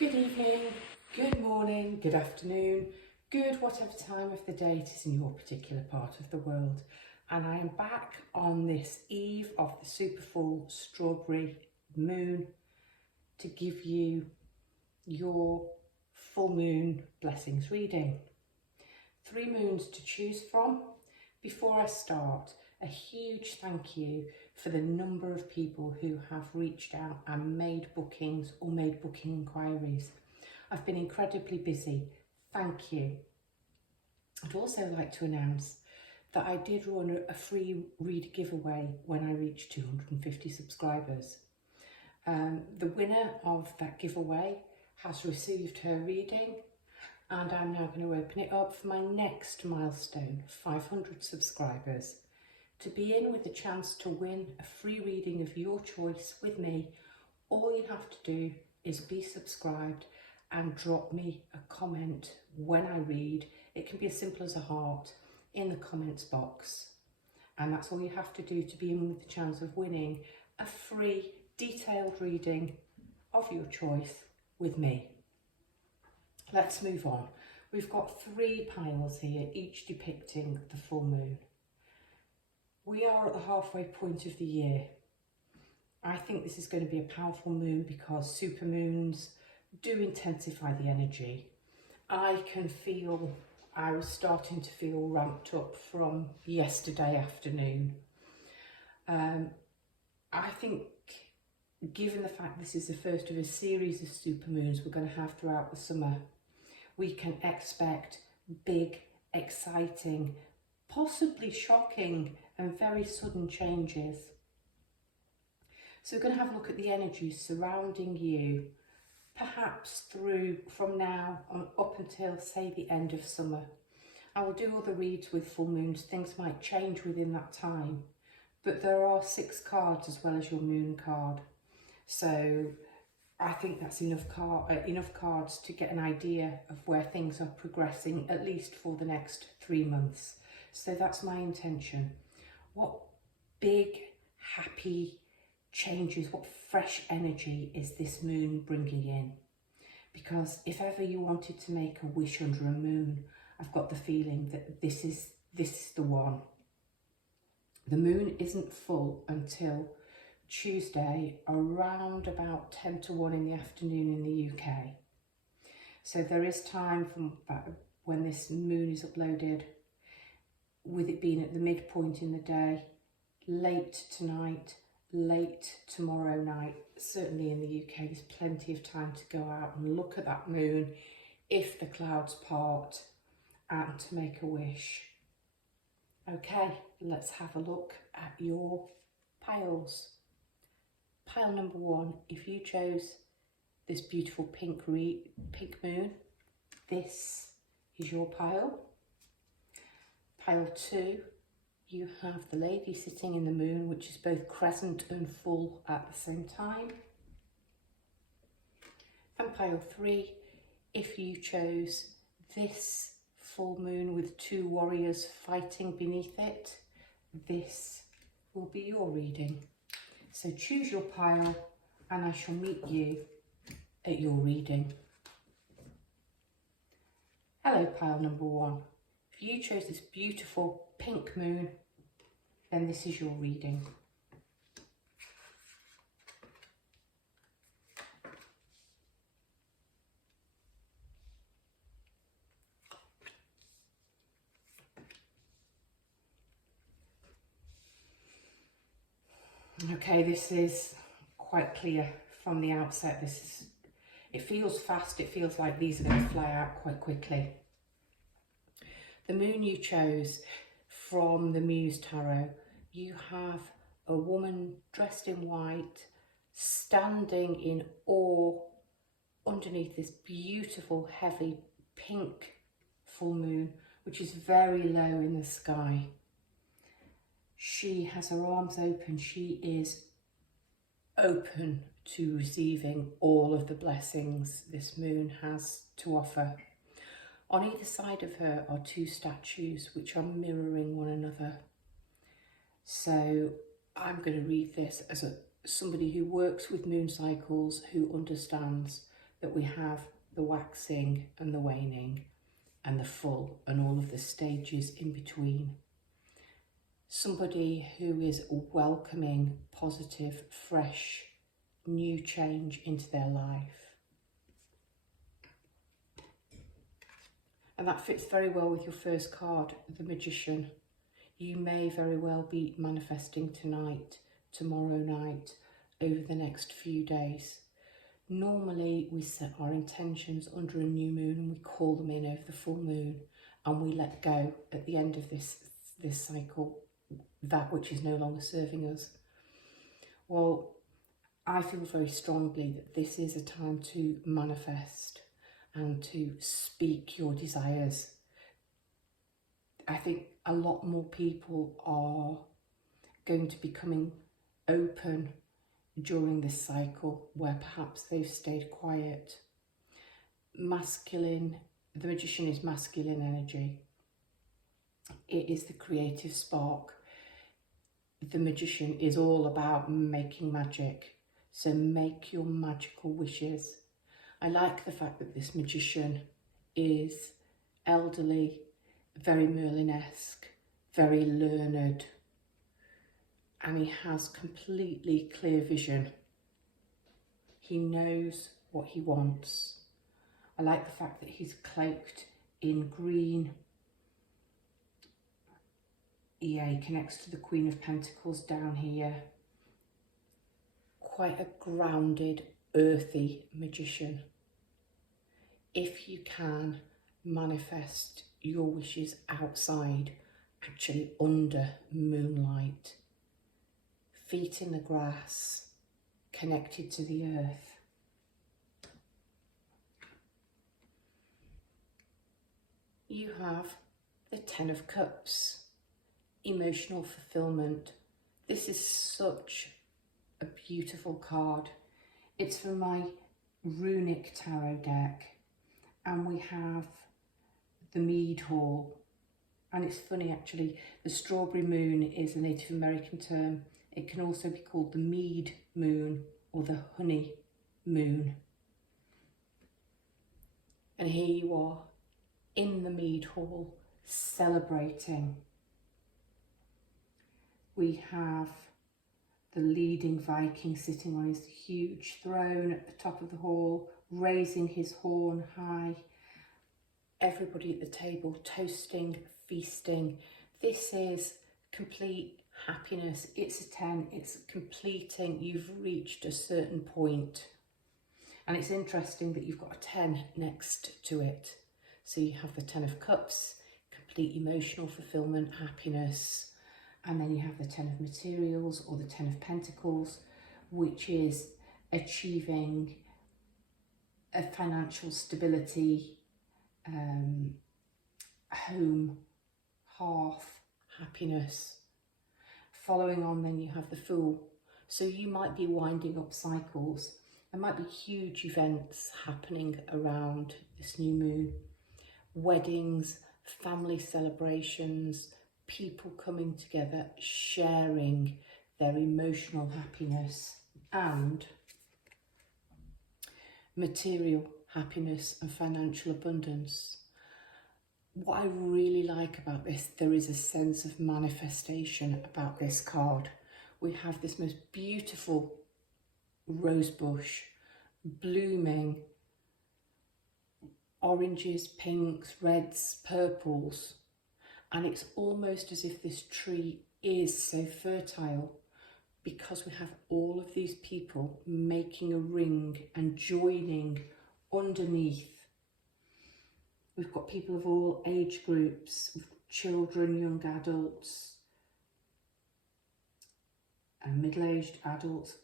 Good evening, good morning, good afternoon, good whatever time of the day it is in your particular part of the world. And I am back on this eve of the super full strawberry moon to give you your full moon blessings reading. 3 moons to choose from. Before I start, a huge thank you for the number of people who have reached out and made bookings or made booking inquiries. I've been incredibly busy. Thank you. I'd also like to announce that I did run a free read giveaway when I reached 250 subscribers. The winner of that giveaway has received her reading, and I'm now going to open it up for my next milestone, 500 subscribers. To be in with the chance to win a free reading of your choice with me, all you have to do is be subscribed and drop me a comment when I read. It can be as simple as a heart in the comments box. And that's all you have to do to be in with the chance of winning a free detailed reading of your choice with me. Let's move on. We've got 3 piles here, each depicting the full moon. We are at the halfway point of the year. I think this is going to be a powerful moon because supermoons do intensify the energy. I was starting to feel ramped up from yesterday afternoon. I think given the fact this is the first of a series of supermoons we're going to have throughout the summer, we can expect big, exciting, possibly shocking and very sudden changes. So we're going to have a look at the energies surrounding you, perhaps from now on up until, say, the end of summer. I will do other reads with full moons. Things might change within that time, but there are 6 cards as well as your moon card. So I think that's enough cards to get an idea of where things are progressing, at least for the next 3 months. So that's my intention. What big, happy changes, what fresh energy is this moon bringing in? Because if ever you wanted to make a wish under a moon, I've got the feeling that this is the one. The moon isn't full until Tuesday around about 10 to 1 in the afternoon in the UK. So there is time from when this moon is uploaded, with it being at the midpoint in the day, late tonight, late tomorrow night. Certainly in the UK there's plenty of time to go out and look at that moon if the clouds part and to make a wish. Okay, let's have a look at your piles. Pile number 1, if you chose this beautiful pink moon, this is your pile. Pile 2, you have the lady sitting in the moon, which is both crescent and full at the same time. And pile 3, if you chose this full moon with 2 warriors fighting beneath it, this will be your reading. So choose your pile and I shall meet you at your reading. Hello, pile number 1. If you chose this beautiful pink moon, then this is your reading. Okay, this is quite clear from the outset. It feels fast, it feels like these are going to fly out quite quickly. The moon you chose from the Muse Tarot, you have a woman dressed in white, standing in awe underneath this beautiful, heavy pink full moon, which is very low in the sky. She has her arms open. She is open to receiving all of the blessings this moon has to offer. On either side of her are 2 statues which are mirroring one another. So I'm going to read this as somebody who works with moon cycles, who understands that we have the waxing and the waning and the full and all of the stages in between. Somebody who is welcoming positive, fresh, new change into their life. And that fits very well with your first card, the Magician. You may very well be manifesting tonight, tomorrow night, over the next few days. Normally we set our intentions under a new moon and we call them in over the full moon, and we let go at the end of this cycle, that which is no longer serving us. Well, I feel very strongly that this is a time to manifest and to speak your desires. I think a lot more people are going to be coming open during this cycle where perhaps they've stayed quiet. Masculine, the Magician is masculine energy. It is the creative spark. The Magician is all about making magic. So make your magical wishes. I like the fact that this Magician is elderly, very Merlin-esque, very learned, and he has completely clear vision. He knows what he wants. I like the fact that he's cloaked in green. Yeah, he connects to the Queen of Pentacles down here. Quite a grounded, earthy Magician. If you can, manifest your wishes outside, actually under moonlight. Feet in the grass, connected to the earth. You have the Ten of Cups, emotional fulfillment. This is such a beautiful card. It's from my Runic Tarot deck, and we have the Mead Hall. And it's funny actually, the strawberry moon is a Native American term. It can also be called the mead moon or the honey moon. And here you are in the Mead Hall celebrating. We have the leading Viking sitting on his huge throne at the top of the hall, raising his horn high. Everybody at the table toasting, feasting. This is complete happiness. It's a 10, it's completing, you've reached a certain point. And it's interesting that you've got a 10 next to it. So you have the 10 of Cups, complete emotional fulfillment, happiness. And then you have the 10 of Materials or the 10 of Pentacles, which is achieving a financial stability, home, hearth, happiness. Following on, then you have the Fool. So you might be winding up cycles. There might be huge events happening around this new moon. Weddings, family celebrations, people coming together, sharing their emotional happiness and material happiness and financial abundance. What I really like about this, there is a sense of manifestation about this card. We have this most beautiful rose bush blooming, oranges, pinks, reds, purples, and it's almost as if this tree is so fertile because we have all of these people making a ring and joining underneath. We've got people of all age groups, children, young adults, middle-aged adults,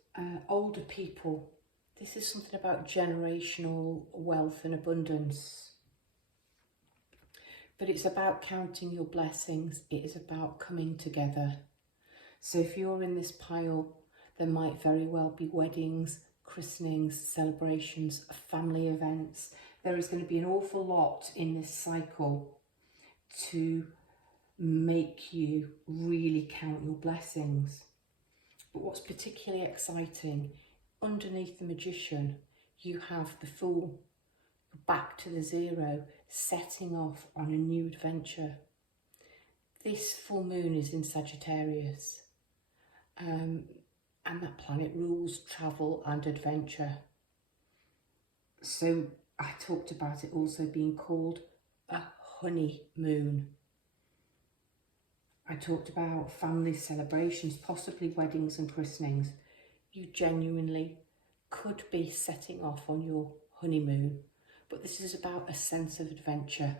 older people. This is something about generational wealth and abundance. But it's about counting your blessings. It is about coming together. So if you're in this pile, there might very well be weddings, christenings, celebrations, family events. There is going to be an awful lot in this cycle to make you really count your blessings. But what's particularly exciting, underneath the Magician, you have the Fool, back to the zero, setting off on a new adventure. This full moon is in Sagittarius, and that planet rules travel and adventure. So I talked about it also being called a honeymoon. I talked about family celebrations, possibly weddings and christenings. You genuinely could be setting off on your honeymoon, but this is about a sense of adventure.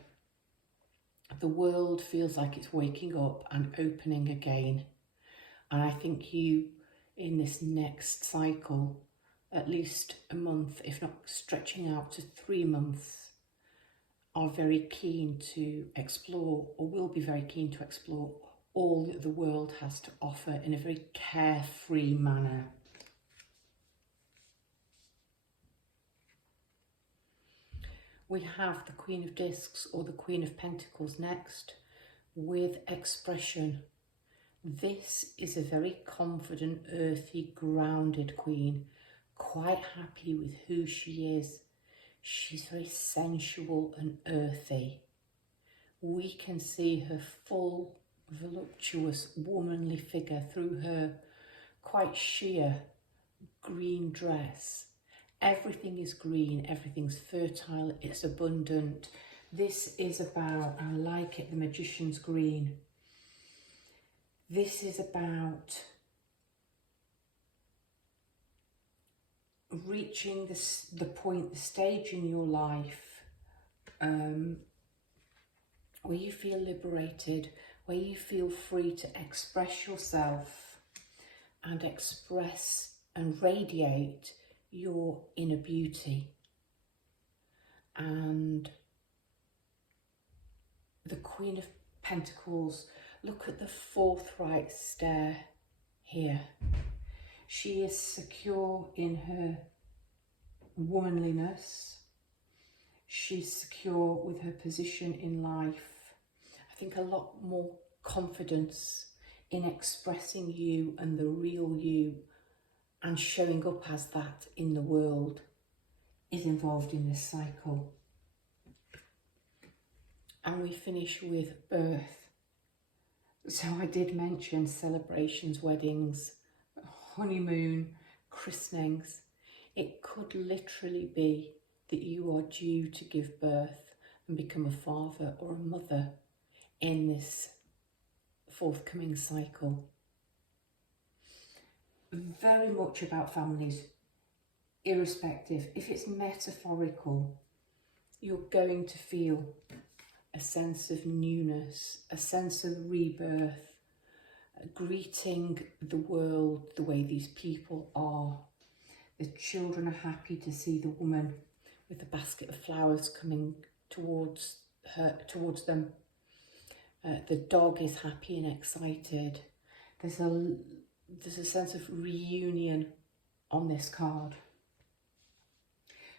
The world feels like it's waking up and opening again. And I think you, in this next cycle, at least a month, if not stretching out to 3 months, are very keen to explore, or will be very keen to explore, all that the world has to offer in a very carefree manner. We have the Queen of Discs or the Queen of Pentacles next, with expression. This is a very confident, earthy, grounded queen, quite happy with who she is. She's very sensual and earthy. We can see her full, voluptuous, womanly figure through her quite sheer green dress. Everything is green, everything's fertile, it's abundant. This is about, I like it, the Magician's green. This is about reaching the point, the stage in your life where you feel liberated, where you feel free to express yourself and express and radiate your inner beauty. And the Queen of Pentacles, look at the forthright stare here. She is secure in her womanliness. She's secure with her position in life. I think a lot more confidence in expressing you and the real you and showing up as that in the world is involved in this cycle. And we finish with birth. So I did mention celebrations, weddings, honeymoon, christenings. It could literally be that you are due to give birth and become a father or a mother in this forthcoming cycle. Very much about families, irrespective. If it's metaphorical, you're going to feel a sense of newness, a sense of rebirth, greeting the world the way these people are. The children are happy to see the woman with the basket of flowers coming towards them. The dog is happy and excited. There's a sense of reunion on this card.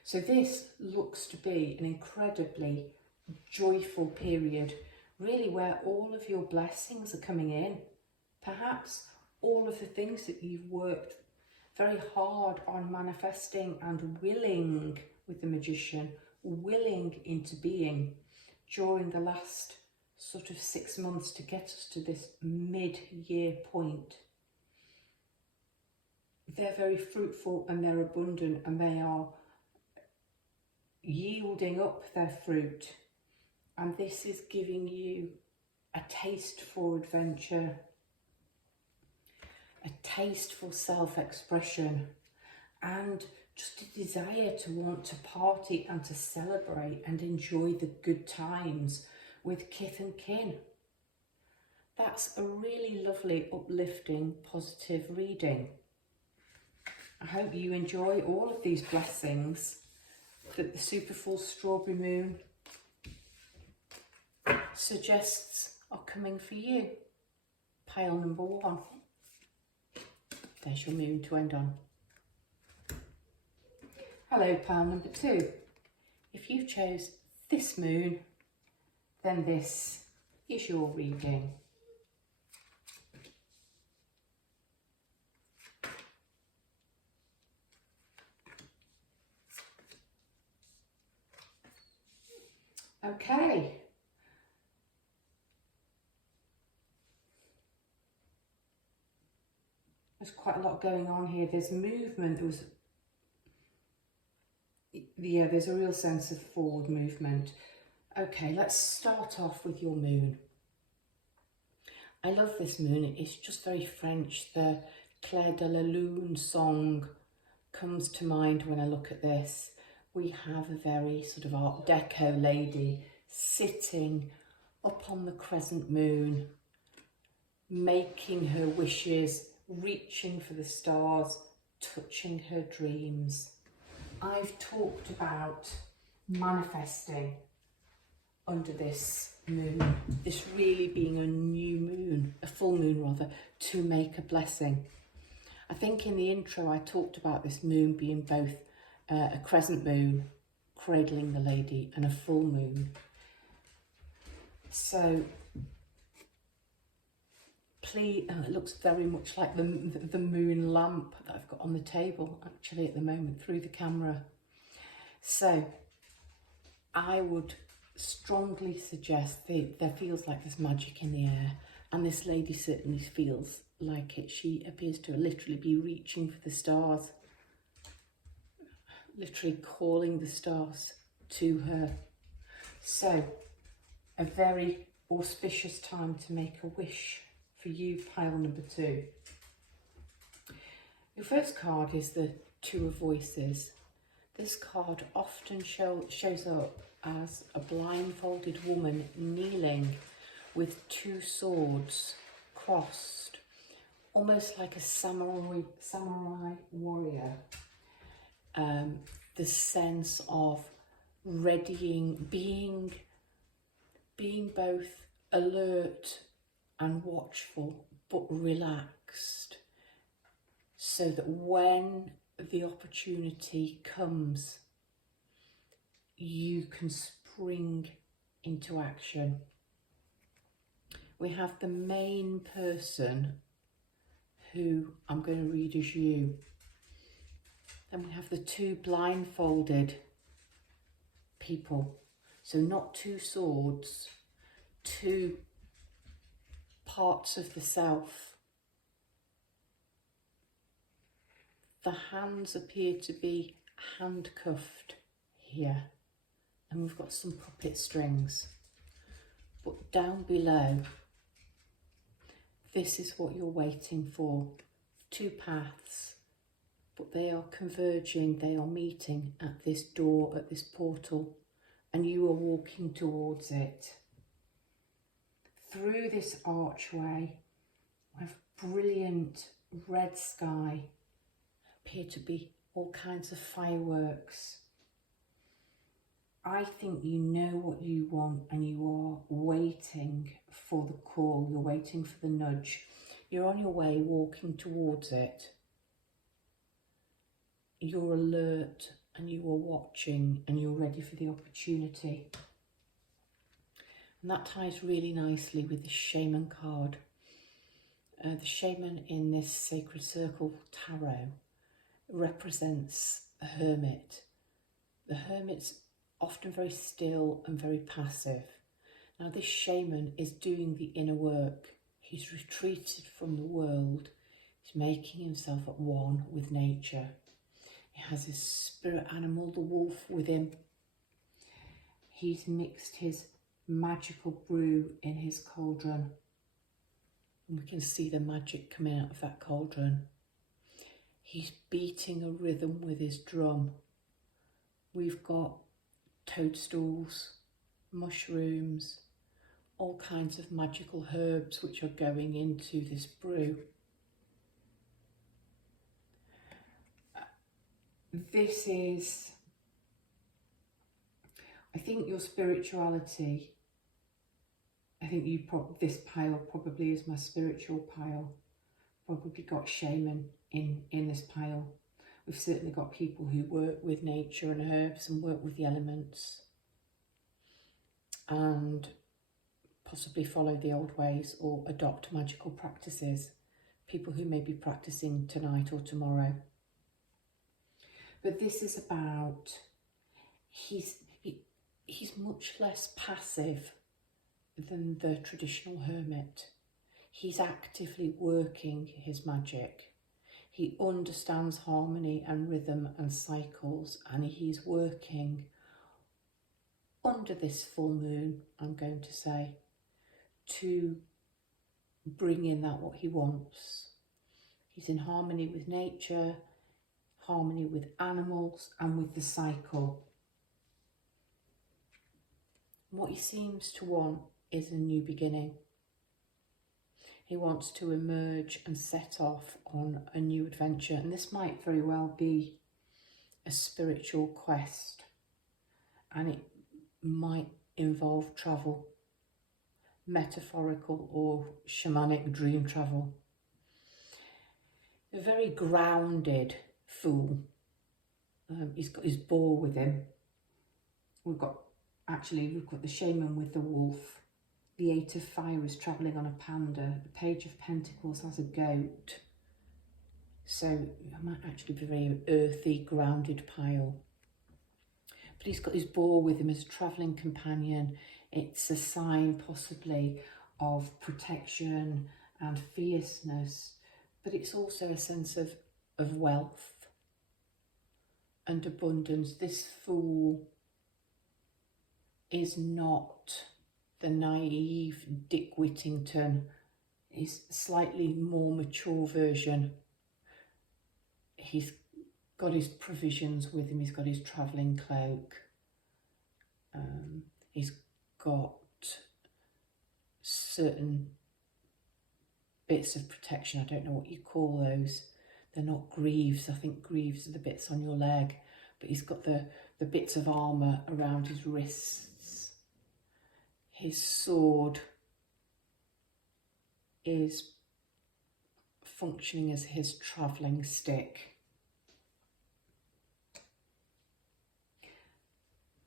So this looks to be an incredibly joyful period, really, where all of your blessings are coming in. Perhaps all of the things that you've worked very hard on manifesting and willing with the Magician, willing into being during the last sort of 6 months to get us to this mid-year point. They're very fruitful and they're abundant and they are yielding up their fruit. And this is giving you a taste for adventure, a taste for self-expression, and just a desire to want to party and to celebrate and enjoy the good times with kith and kin. That's a really lovely, uplifting, positive reading. I hope you enjoy all of these blessings that the super full strawberry moon suggests are coming for you. Pile number 1. There's your moon to end on. Hello, pile number 2. If you chose this moon, then this is your reading. Okay. There's quite a lot going on here. There's movement. There's a real sense of forward movement. Okay, let's start off with your moon. I love this moon. It's just very French. The Clair de la Lune song comes to mind when I look at this. We have a very sort of Art Deco lady sitting up on the crescent moon, making her wishes, reaching for the stars, touching her dreams. I've talked about manifesting under this moon, this really being a new moon, a full moon rather, to make a blessing. I think in the intro I talked about this moon being both a crescent moon, cradling the lady, and a full moon. So please, it looks very much like the moon lamp that I've got on the table actually at the moment through the camera. So I would strongly suggest there feels like there's magic in the air, and this lady certainly feels like it. She appears to literally be reaching for the stars, literally calling the stars to her. So a very auspicious time to make a wish for you, pile number 2. Your first card is the Two of Voices. This card often shows up as a blindfolded woman kneeling with 2 swords crossed, almost like a samurai warrior. The sense of readying, being both alert and watchful, but relaxed, so that when the opportunity comes, you can spring into action. We have the main person, who I'm going to read as you. Then we have the 2 blindfolded people. So not 2 swords, 2 parts of the self. The hands appear to be handcuffed here, and we've got some puppet strings. But down below, this is what you're waiting for. 2 paths, but they are converging, they are meeting at this door, at this portal, and you are walking towards it. Through this archway, we have brilliant red sky, appear to be all kinds of fireworks. I think you know what you want, and you are waiting for the call, you're waiting for the nudge. You're on your way, walking towards it. You're alert and you are watching and you're ready for the opportunity. And that ties really nicely with the Shaman card. The Shaman in this Sacred Circle Tarot represents a hermit. The hermit's often very still and very passive. Now this shaman is doing the inner work. He's retreated from the world. He's making himself at one with nature. He has his spirit animal, the wolf, with him. He's mixed his magical brew in his cauldron. And we can see the magic coming out of that cauldron. He's beating a rhythm with his drum. We've got toadstools, mushrooms, all kinds of magical herbs which are going into this brew. This is, I think your spirituality, I think this pile probably is my spiritual pile. Probably got shaman in this pile. We've certainly got people who work with nature and herbs and work with the elements and possibly follow the old ways or adopt magical practices. People who may be practicing tonight or tomorrow. But this is about, he he's much less passive than the traditional hermit. He's actively working his magic. He understands harmony and rhythm and cycles, and he's working under this full moon, I'm going to say, to bring in that what he wants. He's in harmony with nature, harmony with animals, and with the cycle. What he seems to want is a new beginning. He wants to emerge and set off on a new adventure, and this might very well be a spiritual quest, and it might involve travel, metaphorical or shamanic dream travel. A very grounded fool. He's got his boar with him. We've got the shaman with the wolf. The Eight of Fire is travelling on a panda. The Page of Pentacles has a goat. So it might actually be a very earthy, grounded pile. But he's got his boar with him as a travelling companion. It's a sign possibly of protection and fierceness, but it's also a sense of wealth and abundance. This fool is not the naive Dick Whittington. He's a slightly more mature version. He's got his provisions with him. He's got his travelling cloak. He's got certain bits of protection. I don't know what you call those. They're not greaves. I think greaves are the bits on your leg. But he's got the bits of armour around his wrists. His sword is functioning as his travelling stick.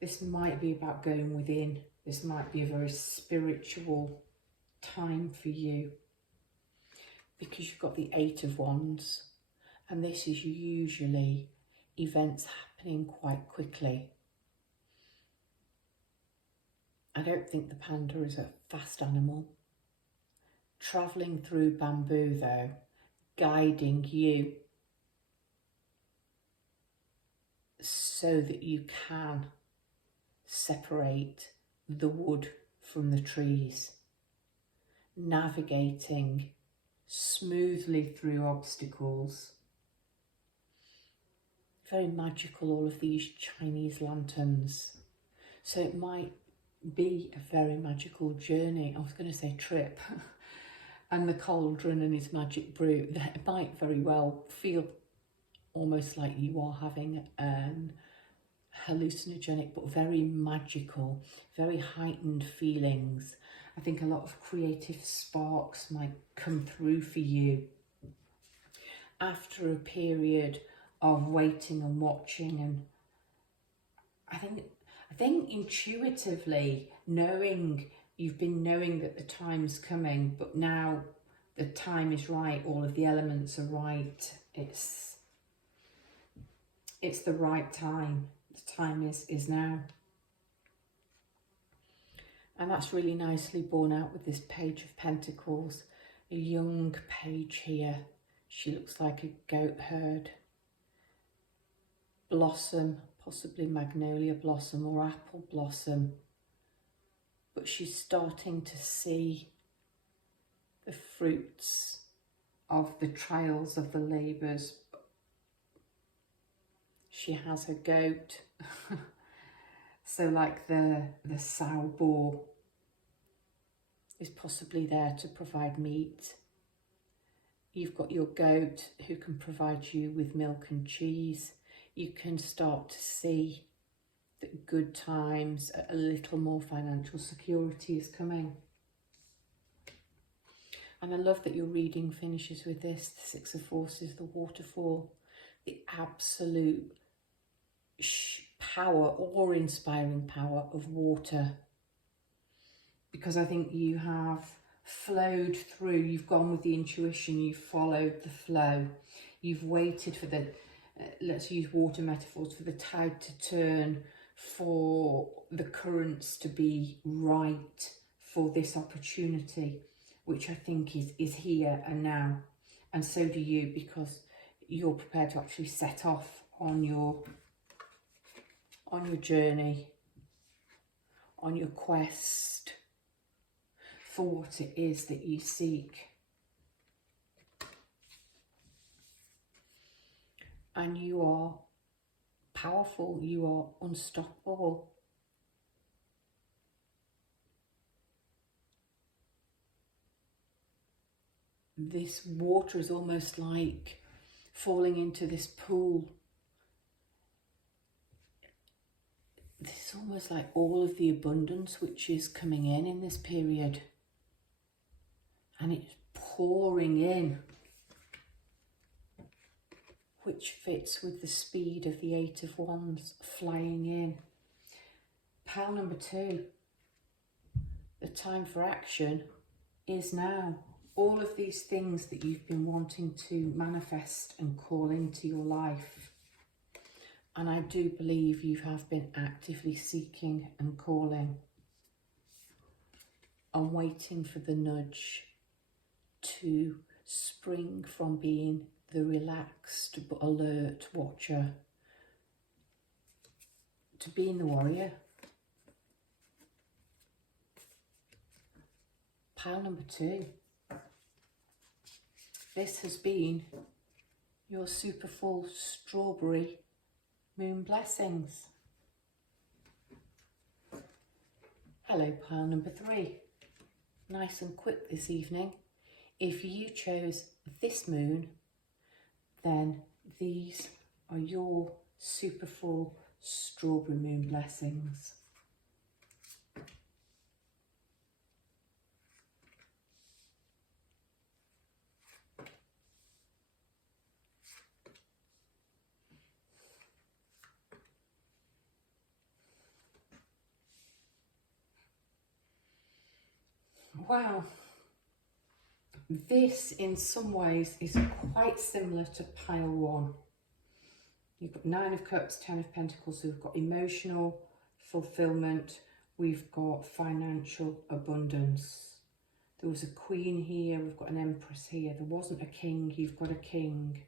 This might be about going within. This might be a very spiritual time for you, because you've got the Eight of Wands, and this is usually events happening quite quickly. I don't think the panda is a fast animal. Travelling through bamboo though, guiding you so that you can separate the wood from the trees, navigating smoothly through obstacles. Very magical, all of these Chinese lanterns. So it might be a very magical journey. I was going to say trip. And the cauldron and his magic brew, that might very well feel almost like you are having an hallucinogenic but very magical, very heightened feelings. I think a lot of creative sparks might come through for you after a period of waiting and watching. And I think intuitively knowing, you've been knowing that the time's coming, but now the time is right, all of the elements are right. It's the right time. The time is now. And that's really nicely borne out with this Page of Pentacles. A young page here. She looks like a goat herd. Blossom, possibly magnolia blossom or apple blossom. But she's starting to see the fruits of the trials of the labours. She has her goat. So like the sow boar is possibly there to provide meat. You've got your goat who can provide you with milk and cheese. You can start to see that good times, a little more financial security is coming. And I love that your reading finishes with this, the Six of Forces, the waterfall, the absolute power, awe-inspiring power of water. Because I think you have flowed through, you've gone with the intuition, you've followed the flow, you've waited for the, let's use water metaphors, for the tide to turn for the currents to be right for this opportunity, which I think is here and now. And so do you, because you're prepared to actually set off on your journey, on your quest for what it is that you seek. And you are powerful, you are unstoppable. This water is almost like falling into this pool. This is almost like all of the abundance which is coming in this period. And it's pouring in, which fits with the speed of the Eight of Wands flying in. Pile number 2, the time for action is now. All of these things that you've been wanting to manifest and call into your life. And I do believe you have been actively seeking and calling and waiting for the nudge to spring from being the relaxed but alert watcher to being the warrior. Pile number 2. This has been your super full strawberry moon blessings. Hello, pile number 3. Nice and quick this evening. If you chose this moon, then these are your super full strawberry moon blessings. Wow, this in some ways is quite similar to pile 1. You've got 9 of Cups, 10 of Pentacles, so we've got emotional fulfillment, we've got financial abundance. There was a queen here, we've got an empress here. There wasn't a king, you've got a king.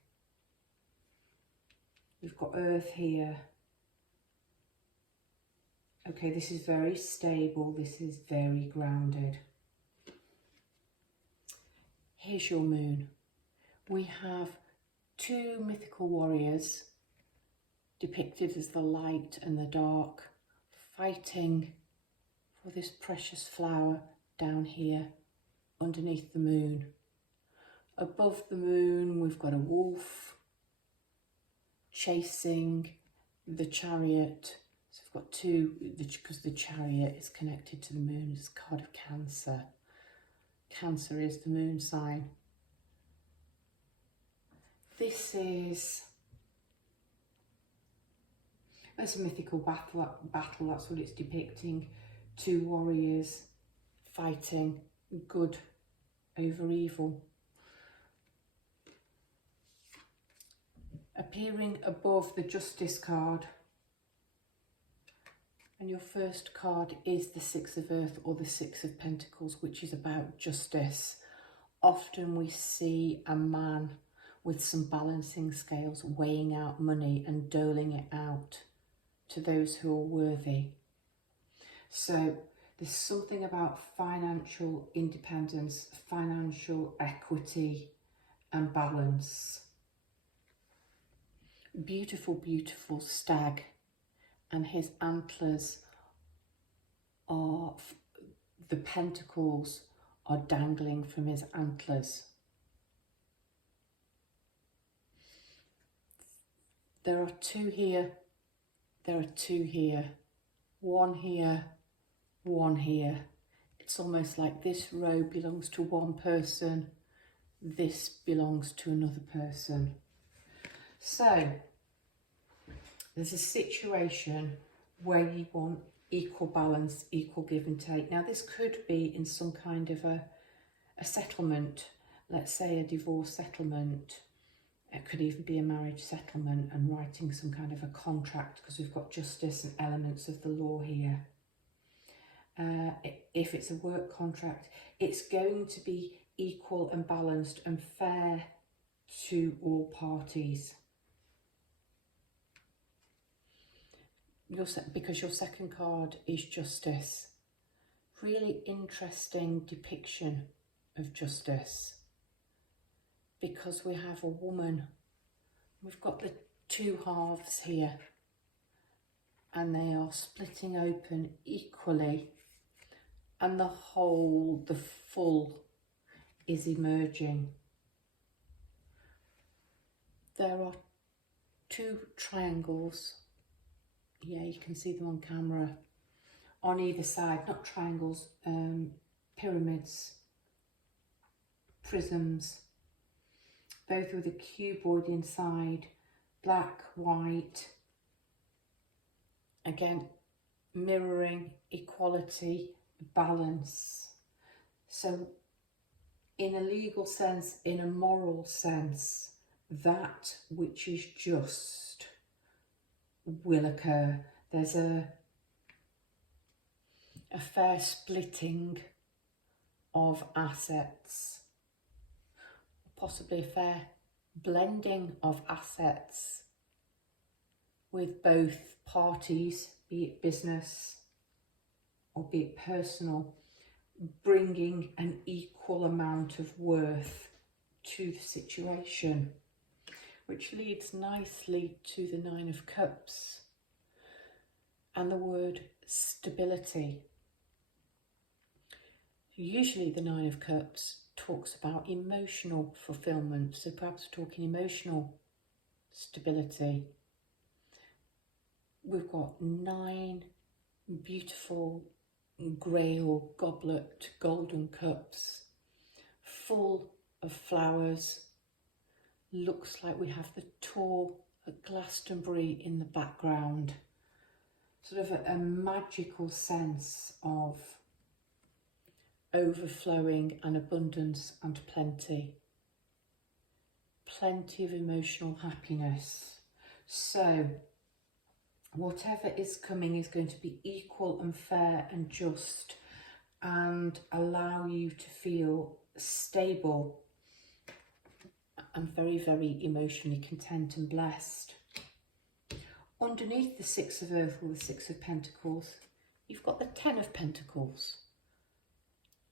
We've got earth here. Okay, this is very stable, this is very grounded. Here's your moon. We have 2 mythical warriors depicted as the light and the dark, fighting for this precious flower down here underneath the moon. Above the moon, we've got a wolf chasing the chariot. So we've got 2, because the chariot is connected to the moon. It's a card of Cancer. Cancer is the moon sign. This is, it's a mythical battle, that's what it's depicting. 2 warriors fighting good over evil. Appearing above the Justice card. And your first card is the 6 of Earth or the 6 of Pentacles, which is about justice. Often we see a man with some balancing scales weighing out money and doling it out to those who are worthy. So there's something about financial independence, financial equity and balance. Beautiful, beautiful stag. And his antlers are, the pentacles are dangling from his antlers. There are 2 here, there are 2 here, 1 here, 1 here. It's almost like this row belongs to one person, this belongs to another person. So, there's a situation where you want equal balance, equal give and take. Now this could be in some kind of a settlement, let's say a divorce settlement, It could even be a marriage settlement and writing some kind of a contract, because we've got justice and elements of the law here. If it's a work contract, it's going to be equal and balanced and fair to all parties. Because your second card is justice. Really interesting depiction of justice. Because we have a woman, we've got the two halves here, and they are splitting open equally, and the whole, the full, is emerging. There are two triangles. Yeah, you can see them on camera. On either side, not triangles, pyramids, prisms, both with a cuboid inside, black, white. Again, mirroring equality, balance. So in a legal sense, in a moral sense, that which is just will occur. There's a fair splitting of assets, possibly a fair blending of assets with both parties, be it business or be it personal, bringing an equal amount of worth to the situation, which leads nicely to the Nine of Cups and the word stability. Usually the Nine of Cups talks about emotional fulfillment, so perhaps we're talking emotional stability. We've got 9 beautiful grail goblet golden cups full of flowers. Looks like we have the tour at Glastonbury in the background. Sort of a magical sense of overflowing and abundance and plenty. Plenty of emotional happiness. So whatever is coming is going to be equal and fair and just, and allow you to feel stable and very, very emotionally content and blessed. Underneath the Six of Earth or the Six of Pentacles, you've got the Ten of Pentacles.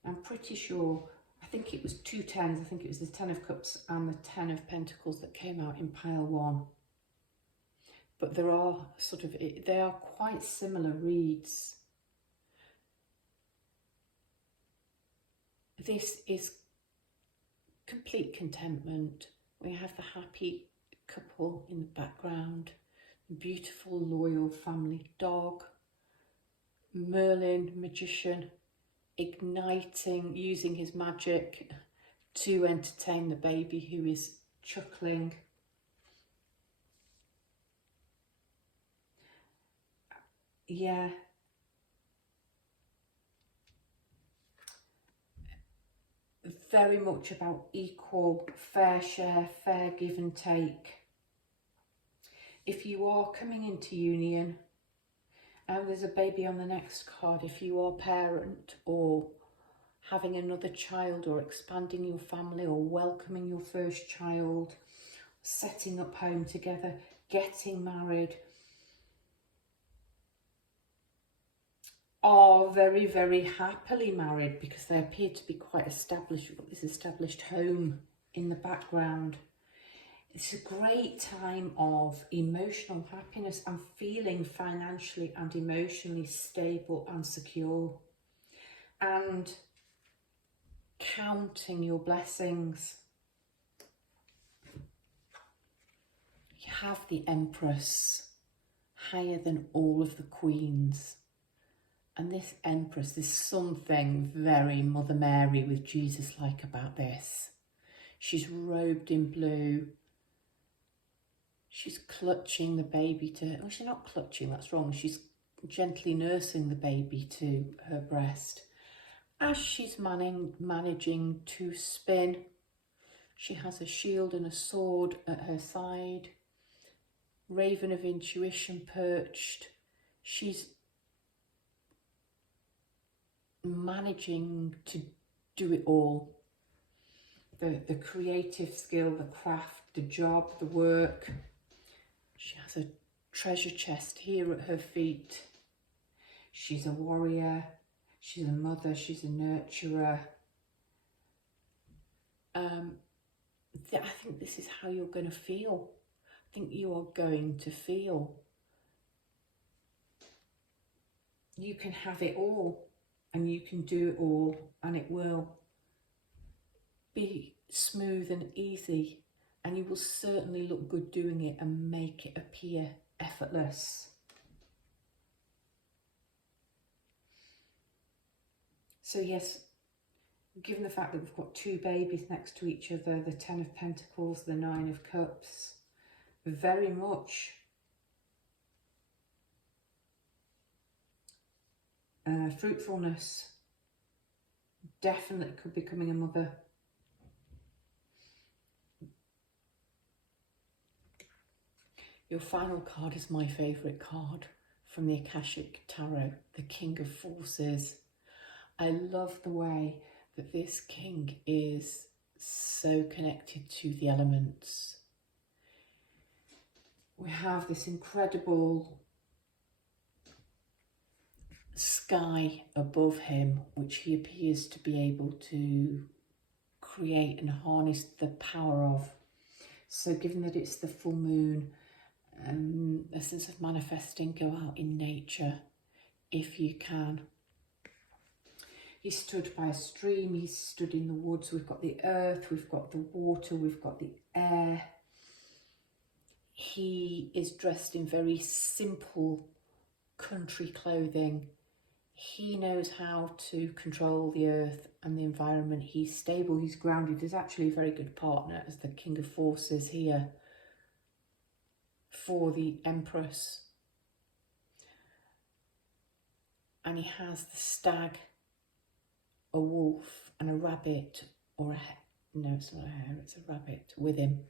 I'm pretty sure, I think it was 2 tens, I think it was the Ten of Cups and the Ten of Pentacles that came out in pile 1. But there are they are quite similar reads. This is complete contentment. We have the happy couple in the background, the beautiful loyal family dog, Merlin, magician, igniting, using his magic to entertain the baby who is chuckling. Yeah. Very much about equal, fair share, fair give and take. If you are coming into union, and there's a baby on the next card, if you are parent or having another child or expanding your family or welcoming your first child, setting up home together, getting married, are very, very happily married because they appear to be quite established. We've got this established home in the background. It's a great time of emotional happiness and feeling financially and emotionally stable and secure, and counting your blessings. You have the Empress, higher than all of the queens. And this Empress, there's something very Mother Mary with Jesus-like about this. She's robed in blue. She's clutching the baby to, well, she's not clutching, that's wrong. She's gently nursing the baby to her breast as she's managing to spin. She has a shield and a sword at her side. Raven of intuition perched. She's managing to do it all. The creative skill, the craft, the job, the work. She has a treasure chest here at her feet. She's a warrior. She's a mother. She's a nurturer. I think this is how you're going to feel. I think you are going to feel. You can have it all, and you can do it all, and it will be smooth and easy, and you will certainly look good doing it and make it appear effortless. So yes, given the fact that we've got two babies next to each other, the 10 of Pentacles, the 9 of Cups, very much fruitfulness. Definitely could be becoming a mother. Your final card is my favourite card from the Akashic Tarot, the King of Forces. I love the way that this king is so connected to the elements. We have this incredible sky above him, which he appears to be able to create and harness the power of. So given that it's the full moon, a sense of manifesting, go out in nature if you can. He stood by a stream, he stood in the woods. We've got the earth, we've got the water, we've got the air. He is dressed in very simple country clothing. He knows how to control the earth and the environment. He's stable, he's grounded. He's actually a very good partner as the King of Forces here for the Empress. And he has the stag, a wolf and a rabbit, or no, it's not a hare, it's a rabbit with him.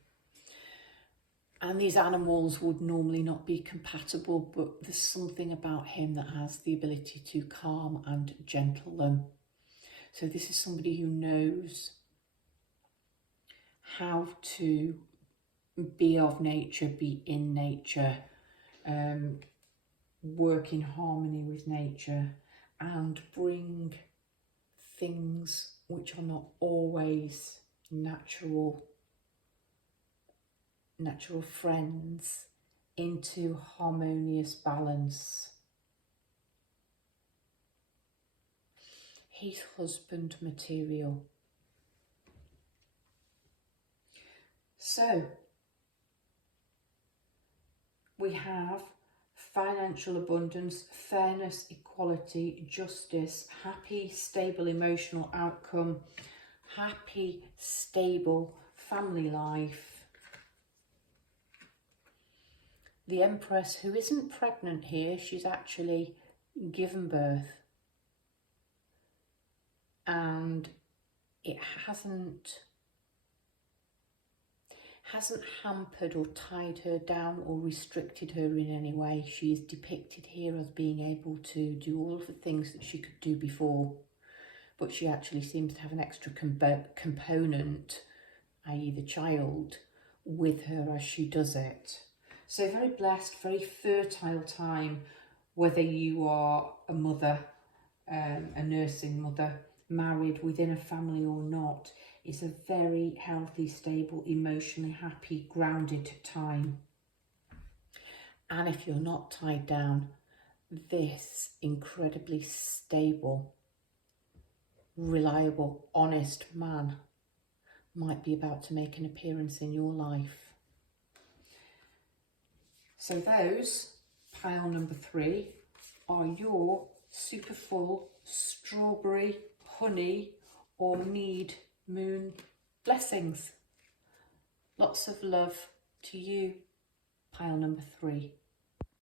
And these animals would normally not be compatible, but there's something about him that has the ability to calm and gentle them. So this is somebody who knows how to be of nature, be in nature, work in harmony with nature, and bring things which are not always natural friends into harmonious balance. He's husband material. So we have financial abundance, fairness, equality, justice, happy, stable emotional outcome, happy, stable family life. The Empress, who isn't pregnant here, she's actually given birth. And it hasn't hampered or tied her down or restricted her in any way. She is depicted here as being able to do all of the things that she could do before, but she actually seems to have an extra component, i.e. the child, with her as she does it. So very blessed, very fertile time, whether you are a mother, a nursing mother, married, within a family or not. It's a very healthy, stable, emotionally happy, grounded time. And if you're not tied down, this incredibly stable, reliable, honest man might be about to make an appearance in your life. So those, pile number 3, are your super full strawberry, honey or mead moon blessings. Lots of love to you, pile number 3.